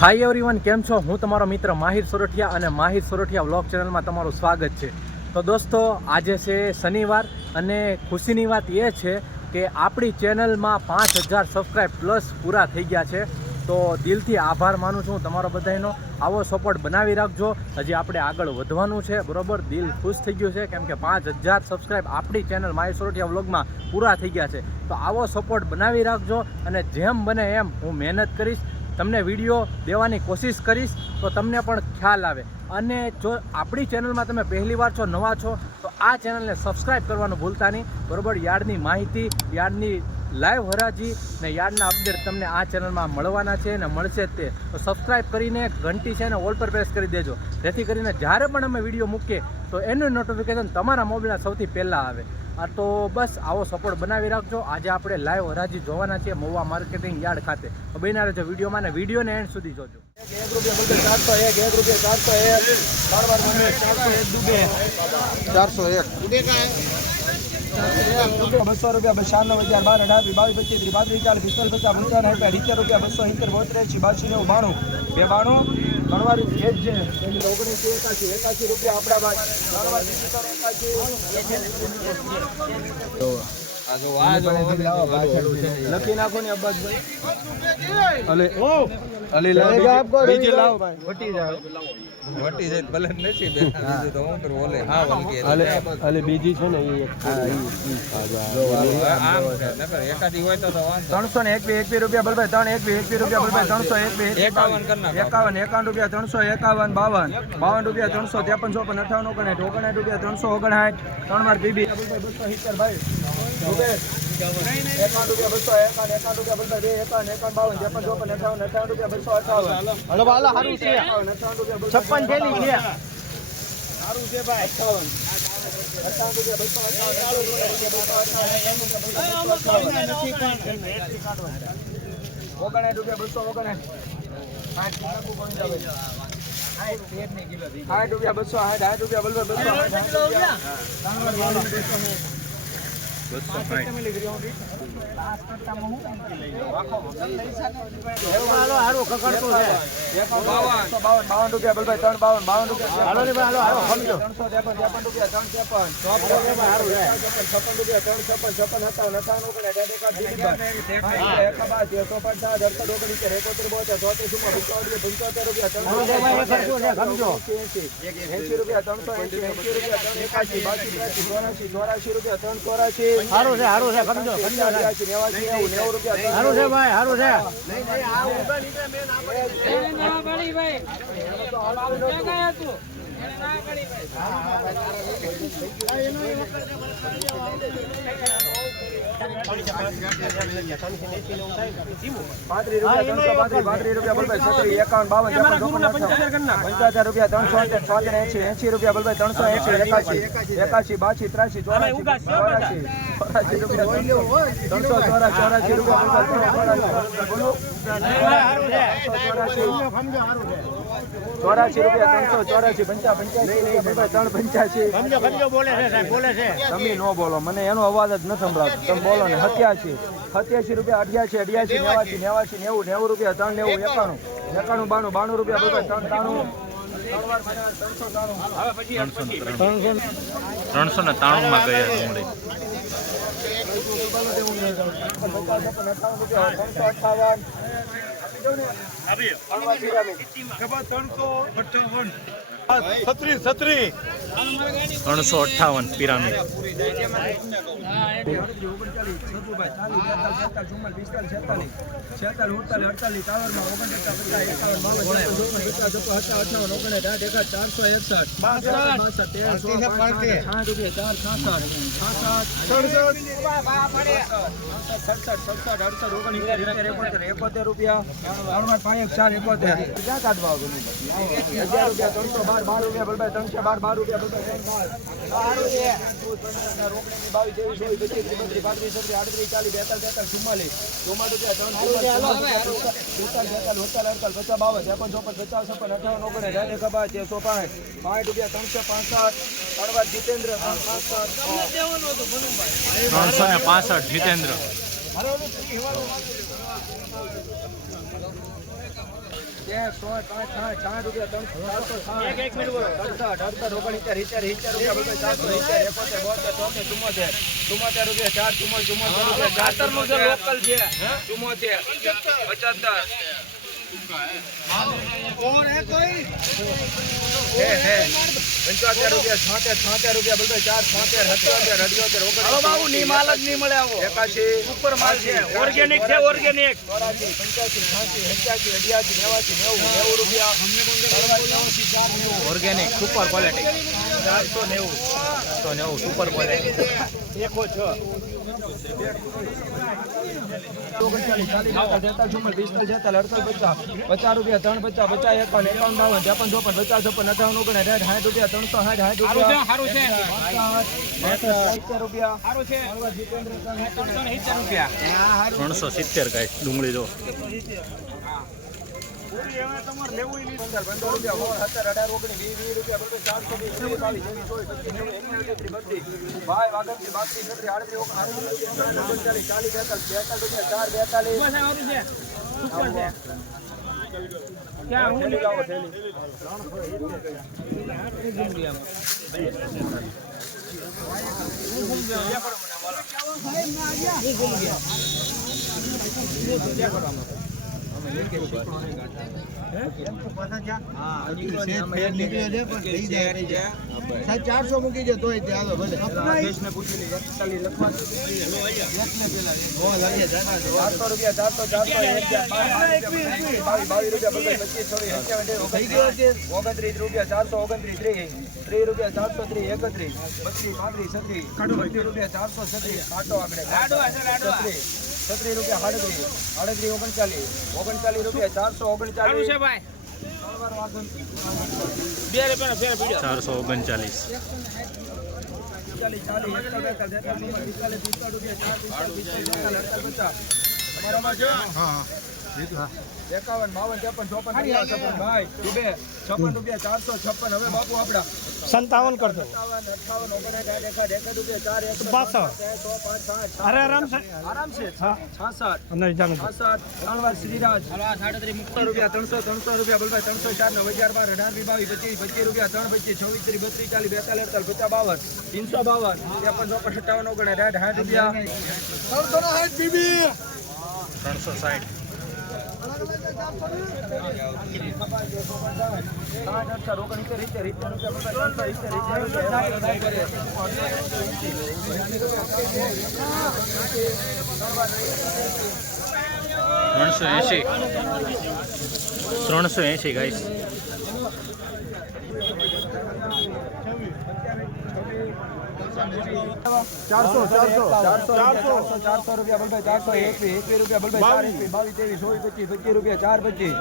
Hi everyone કેમ છો? હું તમારો મિત્ર માહિર સોરઠિયા અને માહિર સોરઠિયા વ્લોગ ચેનલમાં તમારું સ્વાગત છે. તો દોસ્તો, આજે છે શનિવાર અને ખુશીની વાત એ છે કે આપણી ચેનલમાં પાંચ હજાર સબસ્ક્રાઈબ પ્લસ પૂરા થઈ ગયા છે. તો દિલથી આભાર માનું છું તમારો બધાનો. આવો સપોર્ટ બનાવી રાખજો. હજી આપણે આગળ વધવાનું છે. બરોબર? દિલ ખુશ થઈ ગયું છે કેમ કે પાંચ હજાર સબસ્ક્રાઈબ આપણી ચેનલ માહિર સોરઠિયા વ્લોગમાં પૂરા થઈ ગયા છે. તો આવો સપોર્ટ બનાવી રાખજો અને જેમ બને એમ હું મહેનત કરીશ. તમને વીડિયો દેવાની કોશિશ કરીશ, તો તમને પણ ખ્યાલ આવે. અને જો આપણી ચેનલમાં તમે પહેલી વાર છો, નવા છો, તો આ ચેનલને સબસ્ક્રાઈબ કરવાનું ભૂલતા નહીં. બરોબર, યાર્ડની માહિતી, યાર્ડની લાઈવ હરાજી ને યાર્ડના અપડેટ તમને આ ચેનલમાં મળવાના છે ને મળશે જ તે. તો સબસ્ક્રાઈબ કરીને ઘંટી છે ને ઓલ પર પ્રેસ કરી દેજો. જેથી કરીને જ્યારે પણ અમે વીડિયો મૂકીએ, તો એનું નોટિફિકેશન તમારા મોબાઈલના સૌથી પહેલાં આવે. આ તો બસ આવો સપોર્ટ બનાવી રાખજો. આજે આપણે લાઈવ હરાજી જોવાના છીએ મહુવા માર્કેટિંગ યાર્ડ ખાતે. તો બન્યા રહેજો વિડીયોમાં ને વિડીયોને એન્ડ સુધી જોજો. એક રૂપિયા બોલતો ચારસો એક એક રૂપિયા ચારસો એક. બાર બાર ચારસો એક ડૂબે ચારસો એક. બસો રૂપિયા બસાનવ હજાર બાર અઢાર બાવીસ પચીસ ત્રીસ પાંત્રીસ ચાર પિસ્તાલીસ પચાસ પંચાવન રૂપિયા રૂપિયા બસો સિત્તેર બોત્રેસી બાસી નેવું બાણું. બે બાણું. ગણવારી એ છે એની ઓગણીસી એકાસી એકાસી રૂપિયા આપણા ભાઈ. લખી નાખો ને અબ્બાસભાઈ અલે અલે બીજે. લાવો ભાઈ. વટી જાય. વટી જાય ભલે નથી બે બીજું તો હું કરું? ઓલે હા વલકે અલે અલે બીજી છે ને એ એકાદી હોય તો ત્રણસો ને એકવી એકવી રૂપિયા બલભાઈ ત્રણ એકવી એકવી રૂપિયા બલભાઈ ત્રણસો એકવી એકાવન એકાવન એકાવન રૂપિયા ત્રણસો એકાવન બાવન. બાવન રૂપિયા ત્રણસો ત્રેપન ચોપન અઠાવન ઓગણસાઠ ઓગણસાઠ રૂપિયા ત્રણસો ઓગણસાઠ. ત્રણ વાર બીબી બસો સિત્તેર ભાઈ એકાવન રૂપિયા બસો એકાવન એકાવન રૂપિયા બસો બે એકાવન એકાવન બાવન ત્રેપન ચોપન અઠાવન અઠાવન રૂપિયા બસો અઠાવન હલો હાલો સારું છે રૂપિયા છપ્પન થેલી છે. સારું છે ભાઈ અઠાવન અઠાવન રૂપિયા બસો અઠાવન રૂપિયા બસો ઓગણાઠ સાઠ રૂપિયા બસો સાઠ સાઠ રૂપિયા બસો બસો સાઠ રૂપિયા બાવન રૂપિયા બલભાઈ ત્રણ બાવન બાવન રૂપિયા ત્રણસો ત્રણ ત્રેપન છપ્પન રૂપિયા ત્રણ છપ્પન સારું છે સારું છે સમજો સમજો સારું છે ભાઈ સારું છે. પાંત્રીસ રૂપિયા ત્રણસો પાંત્રીસ પાંત્રીસ રૂપિયા ત્રણસો છોતેર એસી એસી રૂપિયા બલભાઈ ત્રણસો એસી એકાશી એકાશી બાસી ત્રાસી ચોરાસી ચોરાસી ચોરાસી રૂપિયા. ત્રણસો ચોરાસી ચોરાસી રૂપિયા બોલો ચોરાસી રૂપિયા ત્રણસો ચોરાસી પંચા પંચ્યાસી ત્રણ પંચ્યાસી સમજો સમજો બોલે છે સાહેબ બોલે છે. તમે ન બોલો મને એનો અવાજ જ ન સંભળાતો. તમે બોલો ને સત્યાસી સત્યાસી રૂપિયા અઠ્યાસી અઠ્યાસી નેવાસી નેવાસી નેવું નેવું રૂપિયા ત્રણ નેવું એકાણું એકાણું બાણું બાણું રૂપિયા બધાય ત્રણ ત્રાણું. ત્રણસો ને ત્રાણું માં ગયા ડુંગળી ત્રણસો અઠાવન છત્રી છત્રી. ત્રણસો અઠાવન પિરામિડ. એકોતેર રૂપિયા ચાર એકોતેર ક્યાં કાઢવા ત્રણસો બાર બાર ત્રણસો બાર બાર રૂપિયા રોકડીની બાવીસ ત્રેવીસ ચોવીસ પચીસ ત્રીસ બત્રીસ પાંત્રીસ છત્રીસ આડત્રીસ ચાલીસ બેતાલીસ તેતાલીસ ચુમ્માલીસ ત્રણ બેતાલીસ તેતાલીસ અડતાલીસ અડતાલીસ પચાસ બાવન ત્રેપન ચોપન પચાસ છપ્પન અઠાવન ઓગણ અઢાર એકબાર તેરસો પાંચ પાંચ રૂપિયા ત્રણસો પાંસઠ ત્રણ જીતેન્દ્ર ત્રણસો પાસઠ જીતેન્દ્ર તેર સોળ પાંચ સાઠ સાઠ રૂપિયા તોતેર ચુમ્મોતેર ચુમ્મોતેર રૂપિયા ચાર રૂપિયા ચાર ચુમ્મોતેર લોકલ પંચોતેર રૂપિયા છોતેર છોતેર રૂપિયા બોલભાઈ ચાર છોતેર સત્યોતેર અઠ્યોતેર ઓગણસિત્તેર એકાશી ઉપર માલ છે. ઓર્ગેનિક છે ઓર્ગેનિક ચોરાશી પંચ્યાસી છ્યાસી સત્યાસી અઢ્યાસી નેવાસી નેવું નેવું રૂપિયા. નેવાસી ચાર ઓર્ગેનિક સુપર ક્વોલિટી ચારસો નેવું. તો નેવું સુપર ક્વોલિટી એક છ. ઓગણચાલીસ ચાલીસ તેતાલીસ ચુમ્માલીસ પિસ્તાલીસ છેતાલીસ અડતાલીસ પચાસ પચાસ રૂપિયા ત્રણ પચાસ પચાસ એકાવન એકાવન બાવન ત્રેપન ચોપન પચાસ છપ્પન અઠાવન ઓગણ સાઠ સાઠ રૂપિયા ત્રણસો સાઠ સાઠ રૂપિયા. ત્રણસો સિત્તેર ગાઈસ ડુંગળી જો. પંદર હું? લાવો થેલી. ચારસો મૂકી દે ભલે રૂપિયા ચારસો ચારસો ઓગણત્રીસ રૂપિયા ચારસો ઓગણત્રીસ ત્રીસ ત્રીસ રૂપિયા ચારસો ત્રીસ એકત્રીસ બત્રીસ પાંત્રીસ છત્રીસ રૂપિયા ચારસો છત્રીસ કાંટો આપણે છત્રીસ રૂપિયા સાડત્રીસ સાડત્રીસ ઓગણચાલીસ ઓગણચાલીસ રૂપિયા ચારસો ઓગણચાલીસ છે ભાઈ બે પીડ્યો ચારસો ઓગણચાલીસ ચાલીસ ચાલીસ એકાવન બાવન ત્રેપન ચોપન છપ્પન ભાઈ ડૂબે છપ્પન રૂપિયા ચારસો છપ્પન હવે બાપુ આપડા સંતાવન કરજો અઠાવન ઓગણસાઠ એકાદ એકાદ રૂપિયા ચાર એક પાસઠ. સાઠ અરે આરામ છે આરામ છે છાસઠ અંદર જાણું છાસઠ ત્રણ વાર શ્રીરાજ ત્રણસો રૂપિયા ત્રણસો ત્રણસો રૂપિયા બોલભાઈ ત્રણસો ચાર નવ હજાર બાર અઢાર વી બાવીસ પચીસ પચીસ રૂપિયા ત્રણ પચીસ છવ્વીસ ત્રીસ બત્રીસ ચાલીસ બેતાલીસ અડતાલીસ પચાસ બાવન ત્રણસો બાવન ત્રેપન ચોપન સત્તાવન ઓગણ અઢાર સાઠ રૂપિયા ત્રણસો સાઠ સાઠ બોલભાઈ ત્રણસો સિત્તેર ત્રણસો એંશી. ત્રણસો એંશી ગાઈસ ચારસો ચારસો ચારસો ચારસો ચારસો રૂપિયા બોલભાઈ, ચારસો એકવી એકવીસ રૂપિયા બોલભાઈ, ચાર એકવીસ બાવીસ ત્રેવીસ, ચોવીસ પચીસ પચીસ રૂપિયા, ચાર પચીસ,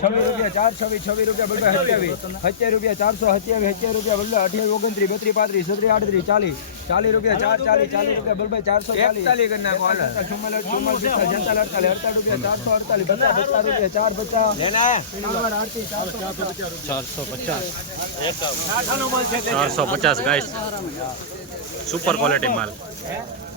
છવ્વીસ રૂપિયા, ચાર છવ્વીસ છવ્વીસ રૂપિયા બોલભાઈ, સત્યાવીસ સત્યાવીસ રૂપિયા, ચારસો સત્યાવીસ સત્યાવીસ રૂપિયા બોલભાઈ, અઠ્યાવીસ, ઓગણત્રીસ, બત્રીસ, પાંત્રીસ, છત્રીસ, આડત્રીસ, ચાલીસ ચાલીસ રૂપિયા ચાર ચાલીસ ચાલીસ રૂપિયા બોલભાઈ ચારસો ચાલીસ. ચુમ્માલીસ ચુમ્માલીસ અડતાલીસ અડતાલીસ રૂપિયા ચારસો અડતાલીસ પચાસ પચાસ રૂપિયા ચાર પચાસ. ચારસો ચારસો પચાસ. ચારસો પચાસ ગાઈસ. સુપર ક્વોલિટી માલ.